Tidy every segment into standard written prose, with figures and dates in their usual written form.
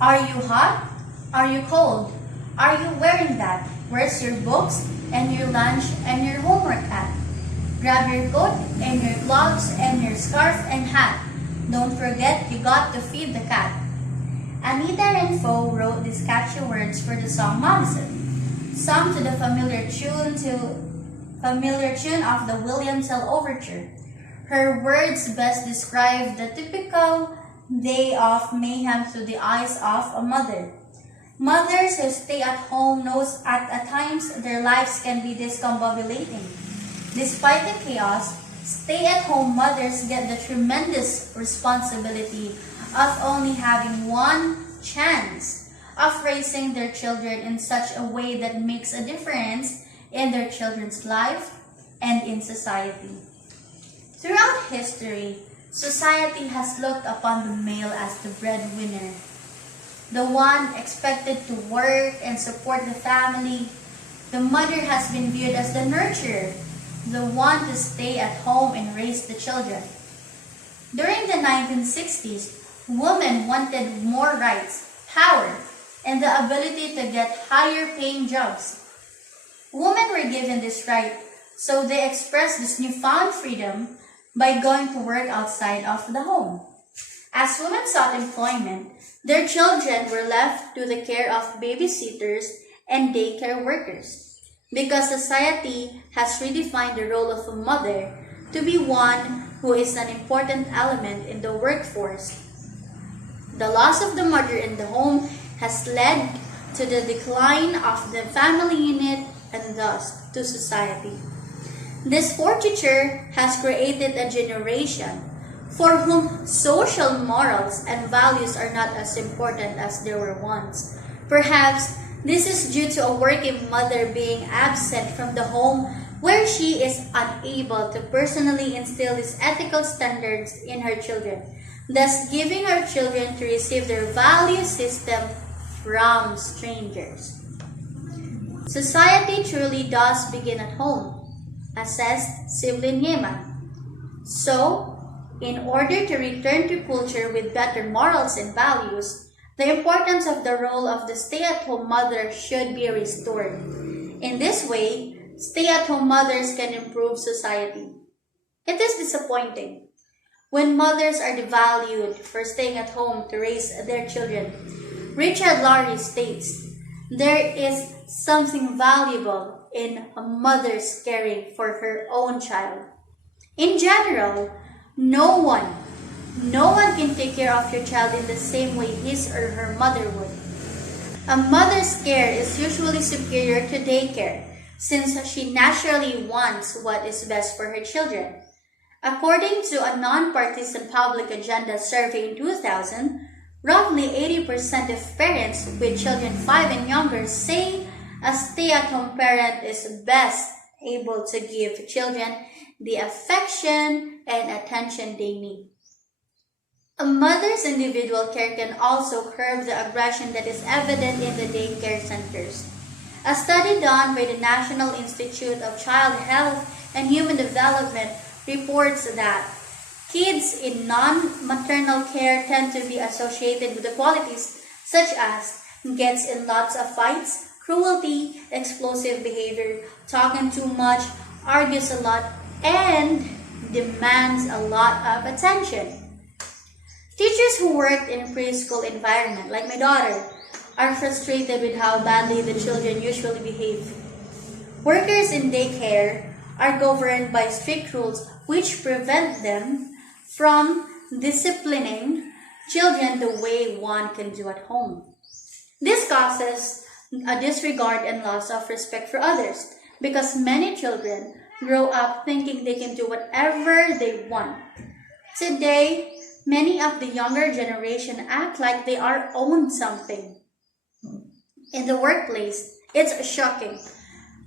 Are you hot? Are you cold? Are you wearing that? Where's your books and your lunch and your homework at? Grab your coat and your gloves and your scarf and hat. Don't forget you got to feed the cat. Anita Renfro wrote these catchy words for the song Madison, sung to the familiar tune of the William Tell Overture. Her words best describe the typical day of mayhem through the eyes of a mother. Mothers who stay at home knows at times their lives can be discombobulating. Despite the chaos, stay-at-home mothers get the tremendous responsibility of only having one chance of raising their children in such a way that makes a difference in their children's life and in society. Throughout history, society has looked upon the male as the breadwinner, the one expected to work and support the family. The mother has been viewed as the nurturer, the one to stay at home and raise the children. During the 1960s, women wanted more rights, power, and the ability to get higher paying jobs. Women were given this right, so they expressed this newfound freedom by going to work outside of the home. As women sought employment, their children were left to the care of babysitters and daycare workers, because society has redefined the role of a mother to be one who is an important element in the workforce. The loss of the mother in the home has led to the decline of the family unit and thus to society. This forfeiture has created a generation for whom social morals and values are not as important as they were once. Perhaps this is due to a working mother being absent from the home where she is unable to personally instill these ethical standards in her children, thus giving her children to receive their value system from strangers. Society truly does begin at home, assessed Sivlin Yeman. So, in order to return to culture with better morals and values, the importance of the role of the stay-at-home mother should be restored. In this way, stay-at-home mothers can improve society. It is disappointing when mothers are devalued for staying at home to raise their children. Richard Laurie states, "There is something valuable in a mother's caring for her own child. In general, no one can take care of your child in the same way his or her mother would. A mother's care is usually superior to daycare, since she naturally wants what is best for her children." According to a non-partisan public agenda survey in 2000, roughly 80% of parents with children 5 and younger say a stay-at-home parent is best able to give children the affection and attention they need. A mother's individual care can also curb the aggression that is evident in the daycare centers. A study done by the National Institute of Child Health and Human Development reports that kids in non-maternal care tend to be associated with the qualities such as gets in lots of fights, cruelty, explosive behavior, talking too much, argues a lot, and demands a lot of attention. Teachers who worked in a preschool environment, like my daughter, are frustrated with how badly the children usually behave. Workers in daycare are governed by strict rules which prevent them from disciplining children the way one can do at home. This causes a disregard and loss of respect for others, because many children grow up thinking they can do whatever they want. Today, many of the younger generation act like they are owned something. In the workplace, it's shocking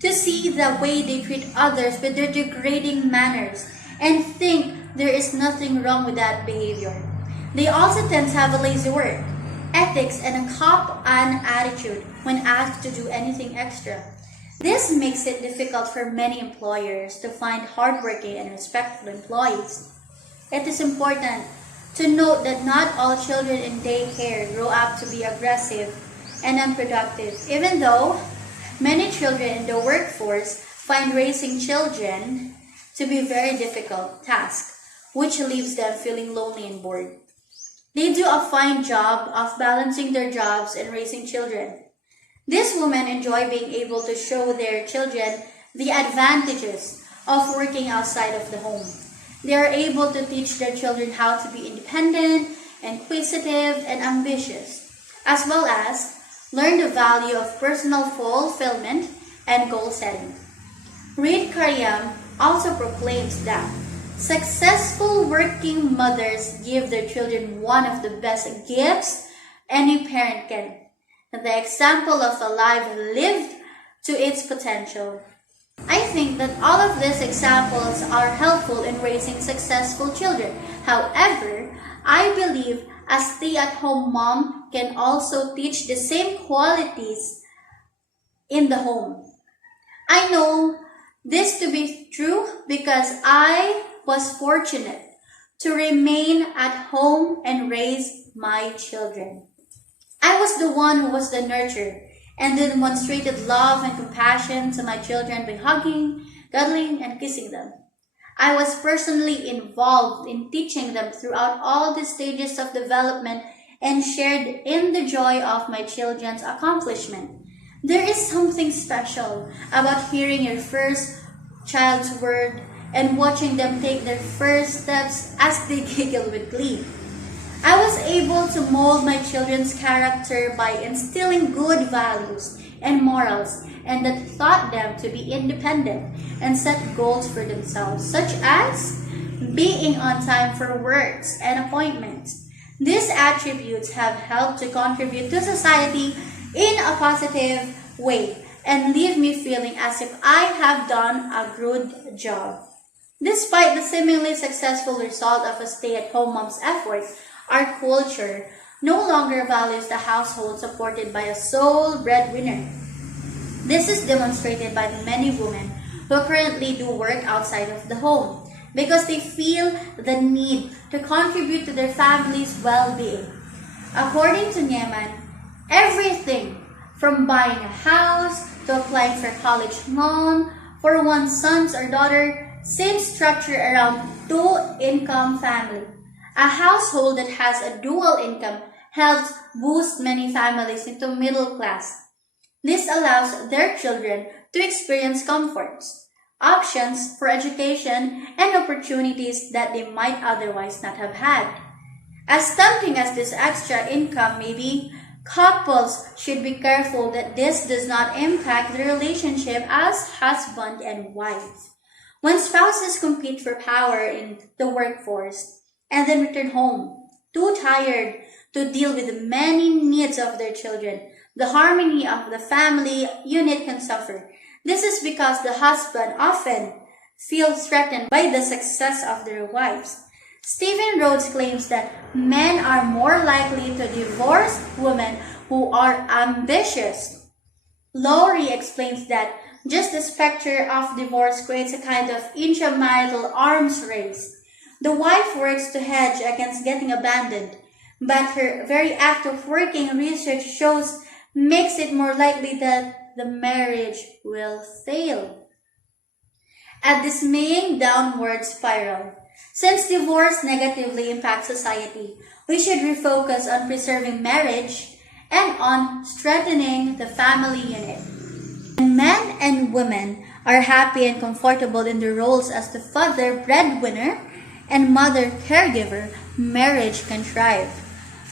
to see the way they treat others with their degrading manners and think there is nothing wrong with that behavior. They also tend to have a lazy work ethics and a cop-on attitude when asked to do anything extra. This makes it difficult for many employers to find hardworking and respectful employees. It is important to note that not all children in daycare grow up to be aggressive and unproductive, even though many children in the workforce find raising children to be a very difficult task, which leaves them feeling lonely and bored. They do a fine job of balancing their jobs and raising children. These women enjoy being able to show their children the advantages of working outside of the home. They are able to teach their children how to be independent, inquisitive, and ambitious, as well as learn the value of personal fulfillment and goal setting. Reid Karyam also proclaims that successful working mothers give their children one of the best gifts any parent can, the example of a life lived to its potential. I think that all of these examples are helpful in raising successful children. However, I believe a stay-at-home mom can also teach the same qualities in the home. I know this to be true because I was fortunate to remain at home and raise my children. I was the one who was the nurturer and demonstrated love and compassion to my children by hugging, cuddling, and kissing them. I was personally involved in teaching them throughout all the stages of development and shared in the joy of my children's accomplishment. There is something special about hearing your first child's word and watching them take their first steps as they giggle with glee. I was able to mold my children's character by instilling good values and morals and that taught them to be independent and set goals for themselves, such as being on time for works and appointments. These attributes have helped to contribute to society in a positive way and leave me feeling as if I have done a good job. Despite the seemingly successful result of a stay-at-home mom's effort, our culture no longer values the household supported by a sole breadwinner. This is demonstrated by the many women who currently do work outside of the home because they feel the need to contribute to their family's well-being. According to Nyeman, everything from buying a house to applying for college loan for one's sons or daughter seems structured around two-income family. A household that has a dual income helps boost many families into middle class. This allows their children to experience comforts, options for education, and opportunities that they might otherwise not have had. As tempting as this extra income may be, couples should be careful that this does not impact the relationship as husband and wife. When spouses compete for power in the workforce and then return home, too tired to deal with the many needs of their children, the harmony of the family unit can suffer. This is because the husband often feels threatened by the success of their wives. Stephen Rhodes claims that men are more likely to divorce women who are ambitious. Laurie explains that just the specter of divorce creates a kind of intramarital arms race. The wife works to hedge against getting abandoned, but her very act of working, research shows, makes it more likely that the marriage will fail. A dismaying downward spiral. Since divorce negatively impacts society, we should refocus on preserving marriage and on strengthening the family unit. When men and women are happy and comfortable in their roles as the father breadwinner and mother caregiver, marriage can thrive.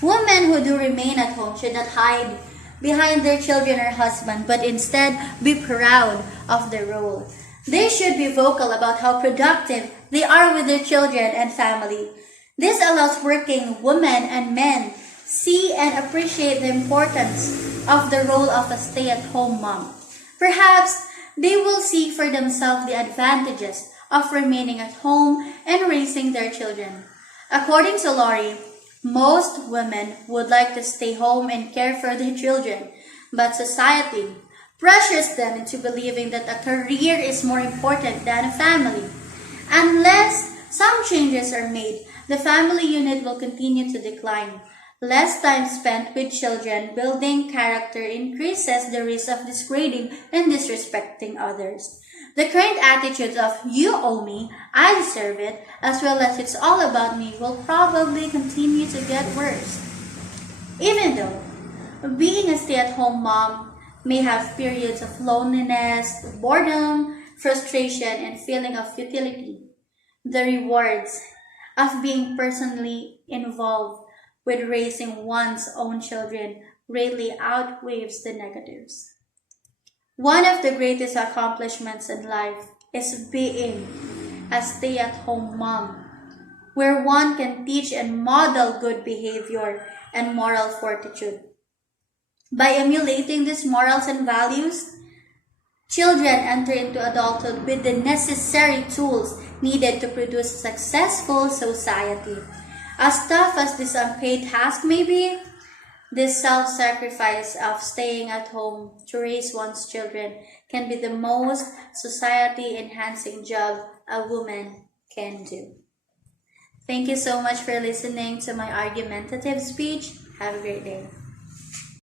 Women who do remain at home should not hide behind their children or husband, but instead be proud of their role. They should be vocal about how productive they are with their children and family. This allows working women and men see and appreciate the importance of the role of a stay-at-home mom. Perhaps they will see for themselves the advantages of remaining at home and raising their children. According to Laurie, most women would like to stay home and care for their children, but society pressures them into believing that a career is more important than a family. Unless some changes are made, the family unit will continue to decline. Less time spent with children building character increases the risk of degrading and disrespecting others. The current attitudes of you owe me, I deserve it, as well as it's all about me will probably continue to get worse. Even though being a stay-at-home mom may have periods of loneliness, boredom, frustration, and feeling of futility, the rewards of being personally involved with raising one's own children greatly outweighs the negatives. One of the greatest accomplishments in life is being a stay at home mom, where one can teach and model good behavior and moral fortitude. By emulating these morals and values, children enter into adulthood with the necessary tools needed to produce a successful society. As tough as this unpaid task may be, this self-sacrifice of staying at home to raise one's children can be the most society-enhancing job a woman can do. Thank you so much for listening to my argumentative speech. Have a great day.